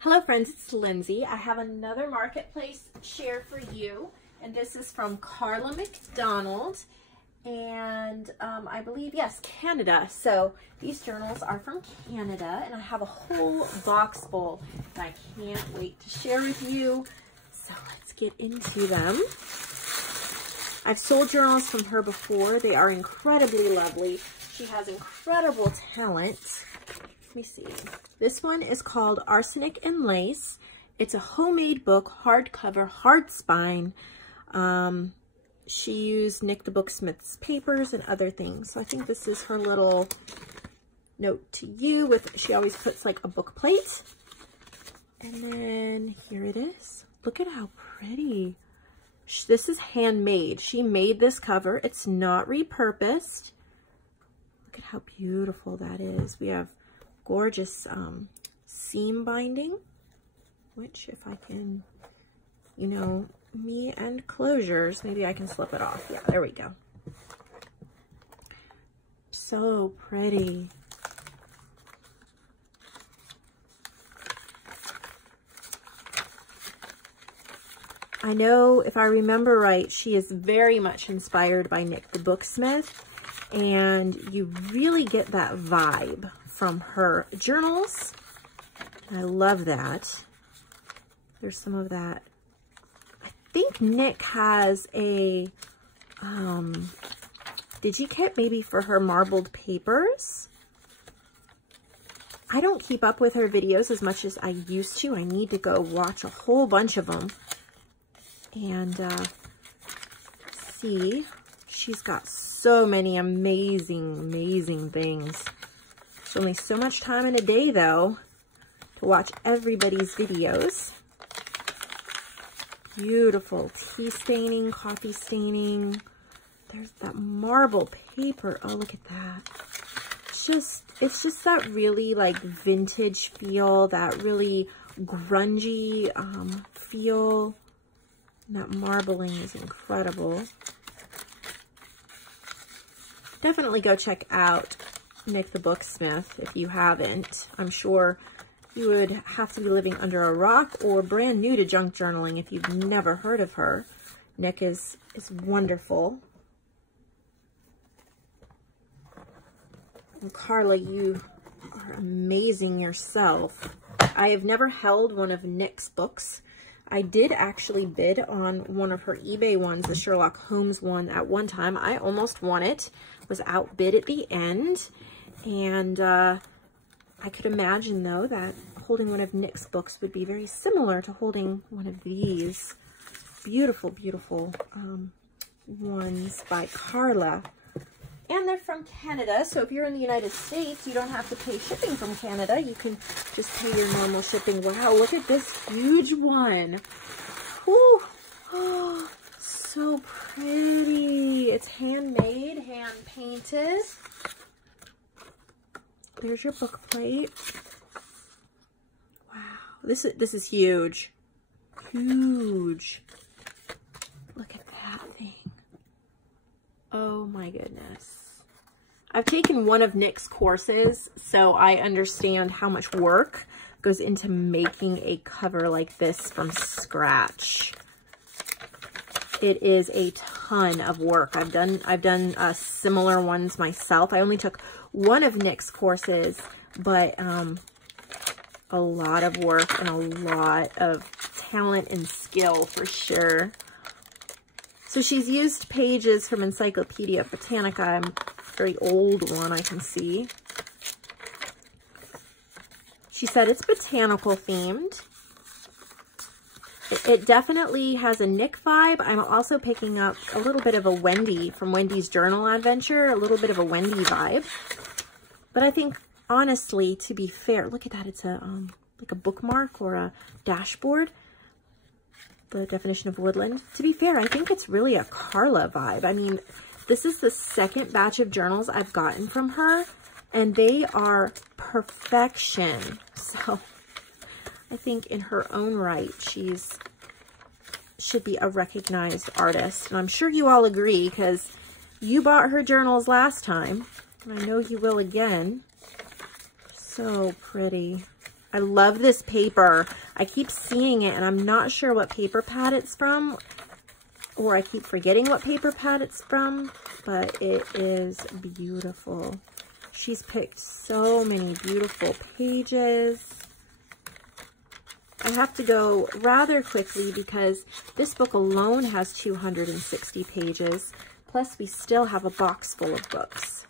Hello friends, it's Lindsay. I have another marketplace share for you, and this is from Carla McDonald, and I believe, yes, Canada. So these journals are from Canada, and I have a whole box full that I can't wait to share with you. So let's get into them. I've sold journals from her before. They are incredibly lovely. She has incredible talent. Let me see. This one is called Arsenic and Lace. It's a homemade book, hardcover, hard spine. She used Nick the Booksmith's papers and other things. So I think this is her little note to you with, she always puts like a book plate. And then here it is. Look at how pretty. This is handmade. She made this cover. It's not repurposed. Look at how beautiful that is. We have gorgeous seam binding, which if I can, you know, me and closures, maybe I can slip it off. Yeah, there we go. So pretty. I know, if I remember right, she is very much inspired by Nick the Booksmith, and you really get that vibe from her journals. And I love that. There's some of that. I think Nick has a digikit maybe for her marbled papers. I don't keep up with her videos as much as I used to. I need to go watch a whole bunch of them. And see, she's got so many amazing things. There's only so much time in a day, though, to watch everybody's videos. Beautiful tea staining, coffee staining. There's that marble paper. Oh, look at that. It's just that really like vintage feel, that really grungy feel. And that marbling is incredible. Definitely go check out Nick the Booksmith if you haven't. I'm sure you would have to be living under a rock or brand new to junk journaling if you've never heard of her. Nick is wonderful. And Carla, you are amazing yourself. I have never held one of Nick's books. I did actually bid on one of her eBay ones, the Sherlock Holmes one, at one time. I almost won it, was outbid at the end. And I could imagine, though, that holding one of Nick's books would be very similar to holding one of these beautiful, beautiful ones by Carla. And they're from Canada, so if you're in the United States, you don't have to pay shipping from Canada. You can just pay your normal shipping. Wow, look at this huge one. Ooh. Oh, so pretty. It's handmade, hand-painted. There's your book plate. Wow, this is huge. Huge. Look at that thing. Oh my goodness. I've taken one of Nick's courses, so I understand how much work goes into making a cover like this from scratch. It is a ton of work. I've done similar ones myself. I only took one of Nick's courses, but a lot of work and a lot of talent and skill for sure. So she's used pages from Encyclopedia Botanica, a very old one I can see. She said it's botanical themed. It definitely has a Nick vibe. I'm also picking up a little bit of a Wendy from Wendy's Journal Adventure, a little bit of a Wendy vibe. But I think, honestly, to be fair, look at that. It's a like a bookmark or a dashboard. The definition of woodland. To be fair, I think it's really a Carla vibe. I mean, this is the second batch of journals I've gotten from her, and they are perfection. So I think in her own right, should be a recognized artist. And I'm sure you all agree, because you bought her journals last time, and I know you will again. So pretty. I love this paper. I keep seeing it and I'm not sure what paper pad it's from, or I keep forgetting what paper pad it's from, but it is beautiful. She's picked so many beautiful pages. I have to go rather quickly because this book alone has 260 pages, plus we still have a box full of books.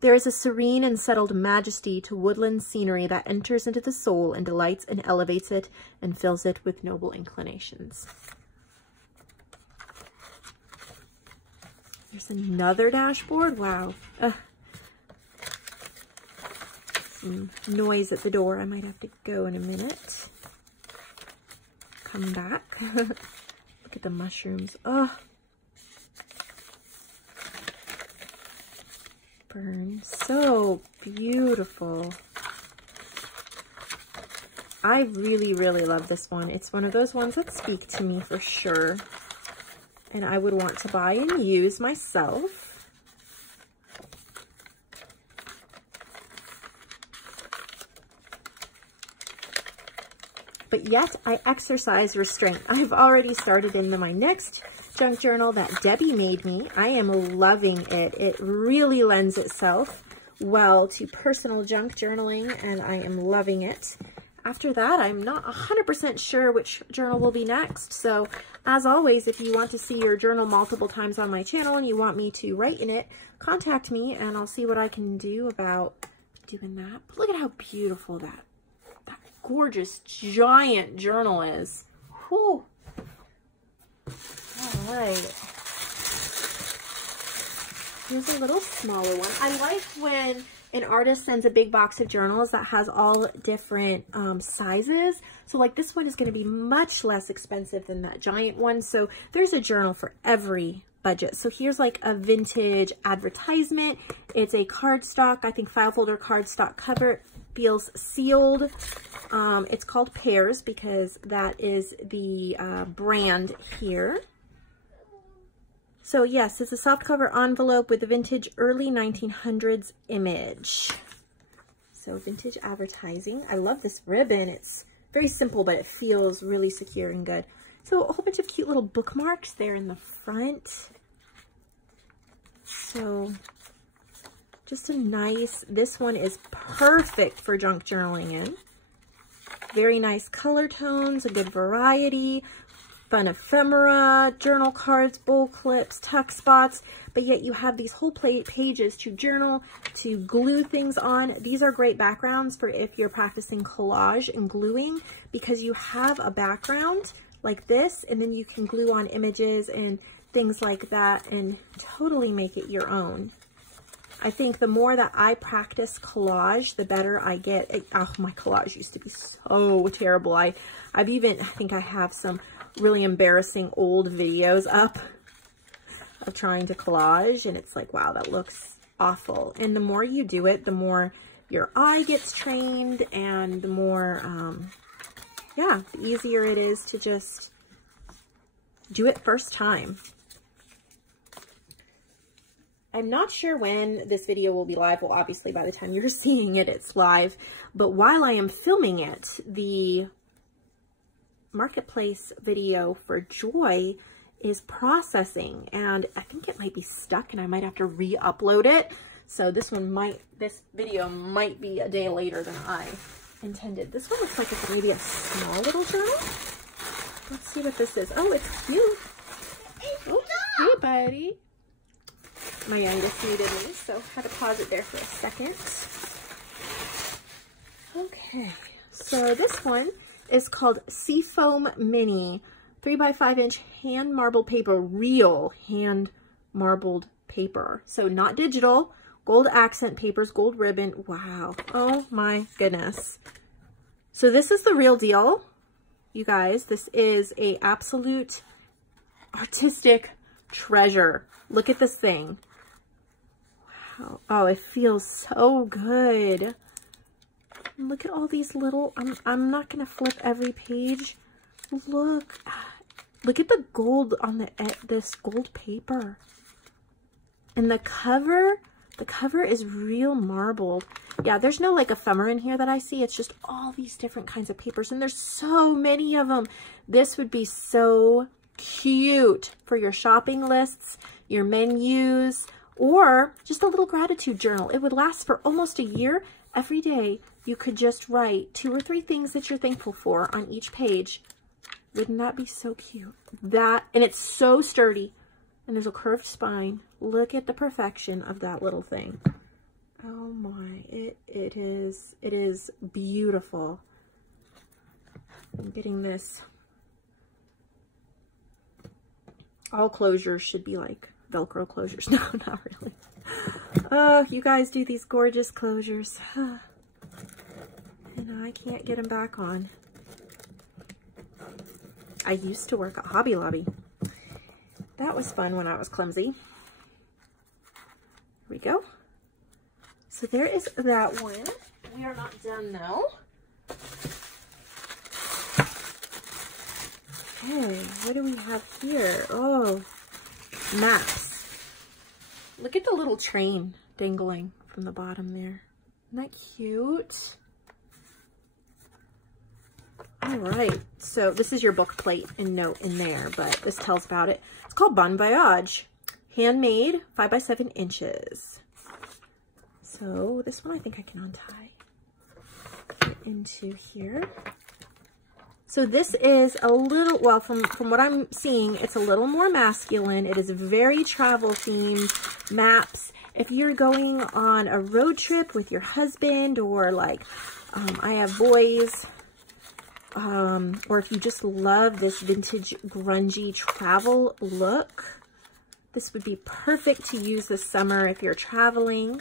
There is a serene and settled majesty to woodland scenery that enters into the soul and delights and elevates it and fills it with noble inclinations. There's another dashboard. Wow. Some noise at the door. I might have to go in a minute. Come back. Look at the mushrooms. Oh. Burn. So beautiful. I really, really love this one. It's one of those ones that speak to me for sure. And I would want to buy and use myself. But yet I exercise restraint. I've already started into my next junk journal that Debbie made me. I am loving it. It really lends itself well to personal junk journaling, and I am loving it. After that, I'm not 100% sure which journal will be next. So as always, if you want to see your journal multiple times on my channel and you want me to write in it, contact me and I'll see what I can do about doing that. But look at how beautiful that gorgeous giant journal is. Whew. All right. Here's a little smaller one. I like when an artist sends a big box of journals that has all different sizes. So like this one is going to be much less expensive than that giant one. So there's a journal for every budget. So here's like a vintage advertisement. It's a cardstock, I think file folder cardstock cover. Feels sealed. It's called Pears because that is the brand here. So yes, it's a softcover envelope with a vintage early 1900s image. So vintage advertising. I love this ribbon. It's very simple, but it feels really secure and good. So a whole bunch of cute little bookmarks there in the front. So just a nice, this one is perfect for junk journaling in. Very nice color tones, a good variety, fun ephemera, journal cards, bowl clips, tuck spots, but yet you have these whole pages to journal, to glue things on. These are great backgrounds for if you're practicing collage and gluing, because you have a background like this, and then you can glue on images and things like that and totally make it your own. I think the more that I practice collage, the better I get. Oh, my collage used to be so terrible. I think I have some really embarrassing old videos up of trying to collage, and it's like, wow, that looks awful. And the more you do it, the more your eye gets trained, and the more, yeah, the easier it is to just do it first time. I'm not sure when this video will be live. Well, obviously by the time you're seeing it, it's live. But while I am filming it, the marketplace video for Joy is processing, and I think it might be stuck and I might have to re-upload it. So this video might be a day later than I intended. This one looks like it's maybe a small little journal. Let's see what this is. Oh, it's cute. Oh, hey, buddy. My youngest needed me, so I had to pause it there for a second. Okay, so this one is called Seafoam Mini 3x5 inch hand marbled paper, real hand marbled paper. So not digital, gold accent papers, gold ribbon. Wow, oh my goodness. So this is the real deal, you guys. This is a absolute artistic treasure. Look at this thing. Wow. Oh, it feels so good. Look at all these little, I'm not going to flip every page. Look at the gold on this gold paper. And the cover The cover is real marbled. Yeah, there's no like ephemera in here that I see. It's just all these different kinds of papers, and there's so many of them. This would be so cute for your shopping lists, your menus, or just a little gratitude journal. It would last for almost a year. Every day you could just write 2 or 3 things that you're thankful for on each page. Wouldn't that be so cute? That, and it's so sturdy, and there's a curved spine. Look at the perfection of that little thing. Oh my, it is beautiful. I'm getting this. All closures should be like Velcro closures. No, not really. Oh, you guys do these gorgeous closures. And I can't get them back on. I used to work at Hobby Lobby. That was fun when I was clumsy. Here we go. So there is that one. We are not done though. Okay, what do we have here? Oh, maps. Look at the little train dangling from the bottom there. Isn't that cute? All right, so this is your book plate and note in there, but this tells about it. It's called Bon Voyage, handmade, 5 by 7 inches. So this one I think I can untie into here. So this is a little, well, from what I'm seeing, it's a little more masculine. It is very travel themed, maps. If you're going on a road trip with your husband, or like I have boys, or if you just love this vintage grungy travel look, this would be perfect to use this summer if you're traveling,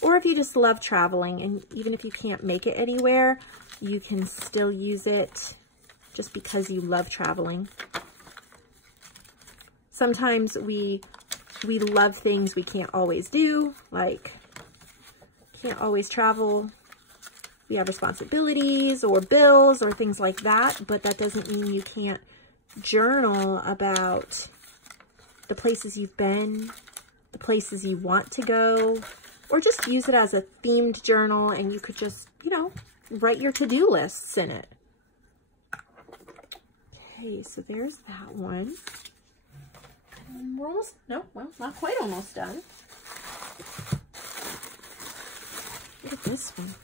or if you just love traveling, and even if you can't make it anywhere, you can still use it just because you love traveling. Sometimes we love things we can't always do, like can't always travel. We have responsibilities or bills or things like that, but that doesn't mean you can't journal about the places you've been, the places you want to go, or just use it as a themed journal, and you could just, you know, write your to-do lists in it. Okay, so there's that one. And we're almost, no, well, not quite almost done. Look at this one.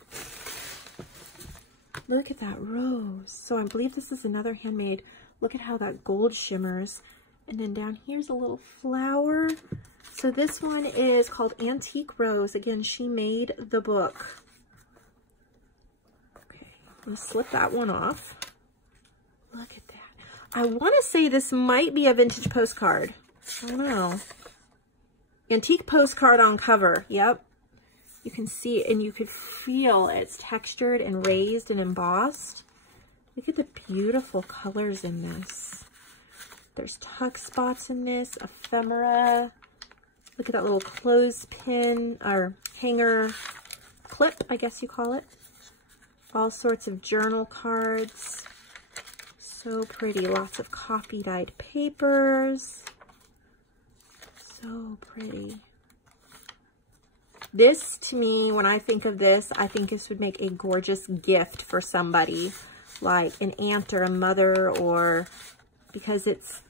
Look at that rose. So I believe this is another handmade. Look at how that gold shimmers. And then down here's a little flower. So this one is called Antique Rose. Again, she made the book. Okay, I'm gonna slip that one off. Look at that. I want to say this might be a vintage postcard. I don't know. Antique postcard on cover. Yep. You can see it and you could feel it's textured and raised and embossed. Look at the beautiful colors in this. There's tuck spots in this, ephemera. Look at that little clothespin or hanger clip, I guess you call it. All sorts of journal cards. So pretty. Lots of coffee dyed papers. So pretty. This, to me, when I think of this, I think this would make a gorgeous gift for somebody, like an aunt or a mother, or because it's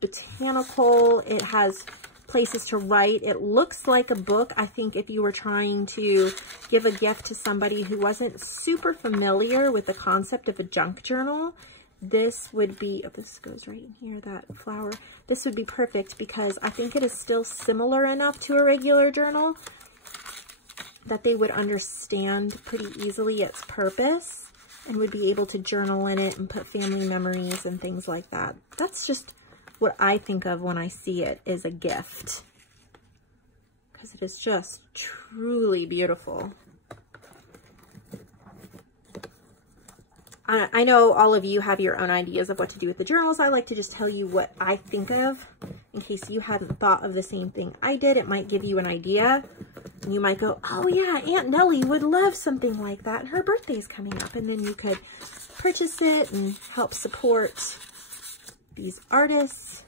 botanical. It has places to write. It looks like a book. I think if you were trying to give a gift to somebody who wasn't super familiar with the concept of a junk journal, this would be, oh, this goes right in here, that flower. This would be perfect because I think it is still similar enough to a regular journal that they would understand pretty easily its purpose and would be able to journal in it and put family memories and things like that. That's just what I think of when I see it as a gift, because it is just truly beautiful. I know all of you have your own ideas of what to do with the journals. I like to just tell you what I think of in case you hadn't thought of the same thing I did. It might give you an idea. And you might go, oh yeah, Aunt Nellie would love something like that. And her birthday is coming up. And then you could purchase it and help support these artists.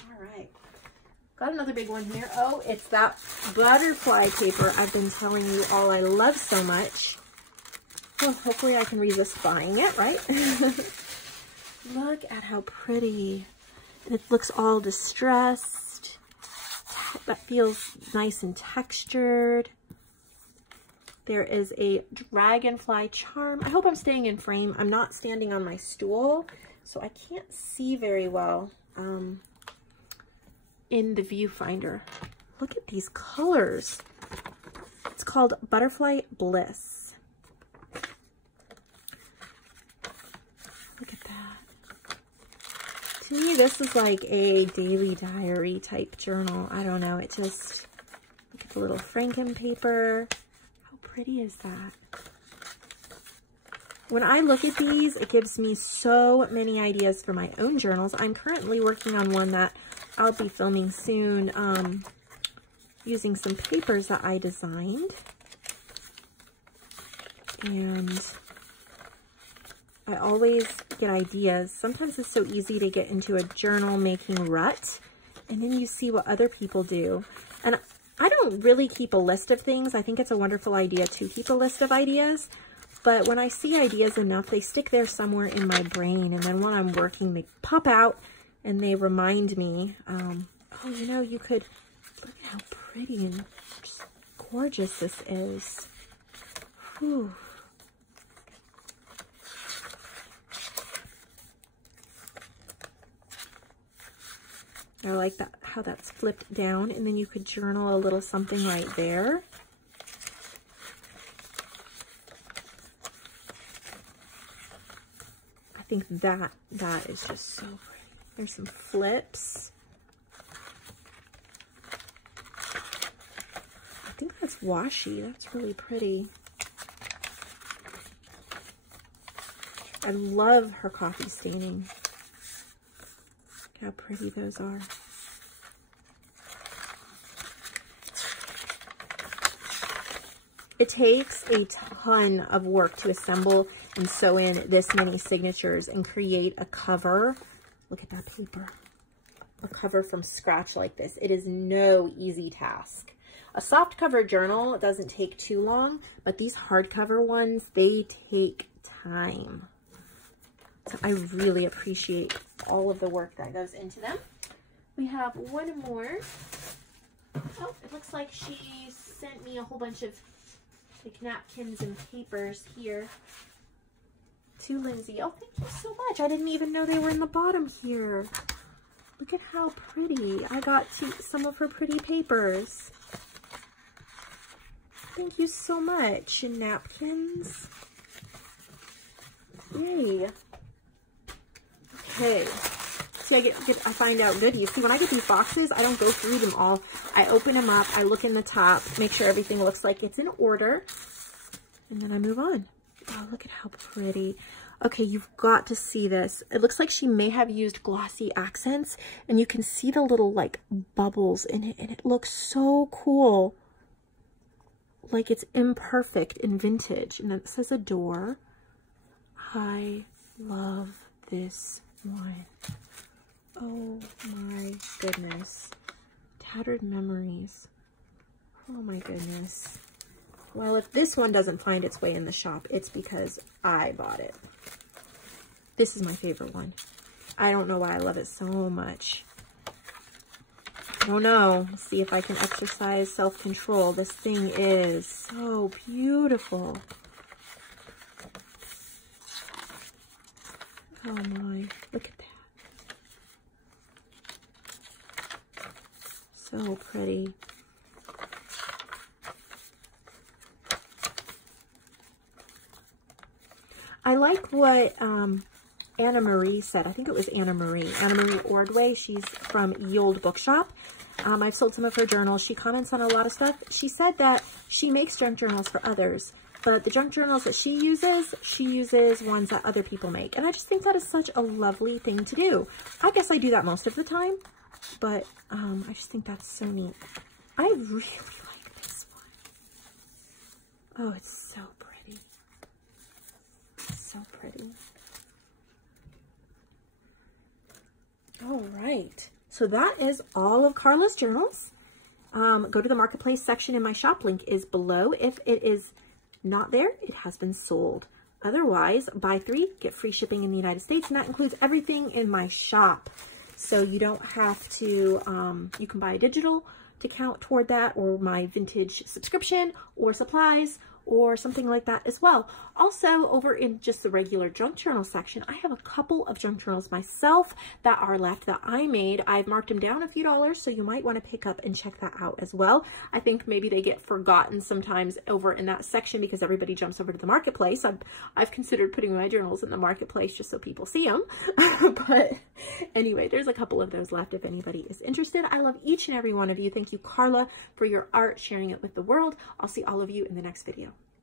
All right. Got another big one here. Oh, it's that butterfly paper I've been telling you all I love so much. Oh, hopefully I can resist buying it, right? Look at how pretty. And it looks all distressed. That feels nice and textured. There is a dragonfly charm. I hope I'm staying in frame. I'm not standing on my stool, so I can't see very well in the viewfinder. Look at these colors. It's called Butterfly Bliss. Look at that. To me, this is like a daily diary type journal. I don't know. It just, look at the little Franken paper. How pretty is that? When I look at these, it gives me so many ideas for my own journals. I'm currently working on one that I'll be filming soon, using some papers that I designed. And I always get ideas. Sometimes it's so easy to get into a journal making rut, and then you see what other people do. And I don't really keep a list of things. I think it's a wonderful idea to keep a list of ideas. But when I see ideas enough, they stick there somewhere in my brain. And then when I'm working, they pop out and they remind me, oh, you know, you could, look at how pretty and just gorgeous this is. Whew. I like that, how that's flipped down, and then you could journal a little something right there. I think that is just so pretty. There's some flips. I think that's washi. That's really pretty. I love her coffee staining. Look how pretty those are. It takes a ton of work to assemble and sew in this many signatures and create a cover. Look at that paper. A cover from scratch like this. It is no easy task. A soft cover journal doesn't take too long, but these hardcover ones, they take time. So I really appreciate all of the work that goes into them. We have one more. Oh, it looks like she sent me a whole bunch of like napkins and papers here to Lindsay. Oh, thank you so much. I didn't even know they were in the bottom here. Look at how pretty. I got some of her pretty papers. Thank you so much. And napkins. Yay. Okay. So I find out goodies. See, when I get these boxes, I don't go through them all. I open them up, I look in the top, make sure everything looks like it's in order, and then I move on. Oh, look at how pretty. Okay, you've got to see this. It looks like she may have used glossy accents, and you can see the little like bubbles in it, and it looks so cool. Like it's imperfect and vintage. And then it says adore. I love this one. Oh my goodness. Tattered Memories. Oh my goodness. Well, if this one doesn't find its way in the shop, it's because I bought it. This is my favorite one. I don't know why I love it so much. I don't know. Let's see if I can exercise self-control. This thing is so beautiful. Oh my, look at that. So pretty. I like what Anna Marie said. I think it was Anna Marie Ordway. She's from Ye Olde Bookshop. I've sold some of her journals. She comments on a lot of stuff. She said that she makes junk journals for others, but the junk journals that she uses ones that other people make. And I just think that is such a lovely thing to do. I guess I do that most of the time, but I just think that's so neat. I really like this one. Oh, it's so pretty. So pretty. All right. So that is all of Carla's journals. Go to the marketplace section in my shop. Link is below. If it is not there, it has been sold. Otherwise, buy 3, get free shipping in the United States, and that includes everything in my shop. So you don't have to, you can buy a digital to count toward that, or my vintage subscription, or supplies, or something like that as well. Also, over in just the regular junk journal section, I have a couple of junk journals myself that are left that I made. I've marked them down a few dollars, so you might want to pick up and check that out as well. I think maybe they get forgotten sometimes over in that section because everybody jumps over to the marketplace. I've considered putting my journals in the marketplace just so people see them. But anyway, there's a couple of those left if anybody is interested. I love each and every one of you. Thank you, Carla, for your art, sharing it with the world. I'll see all of you in the next video.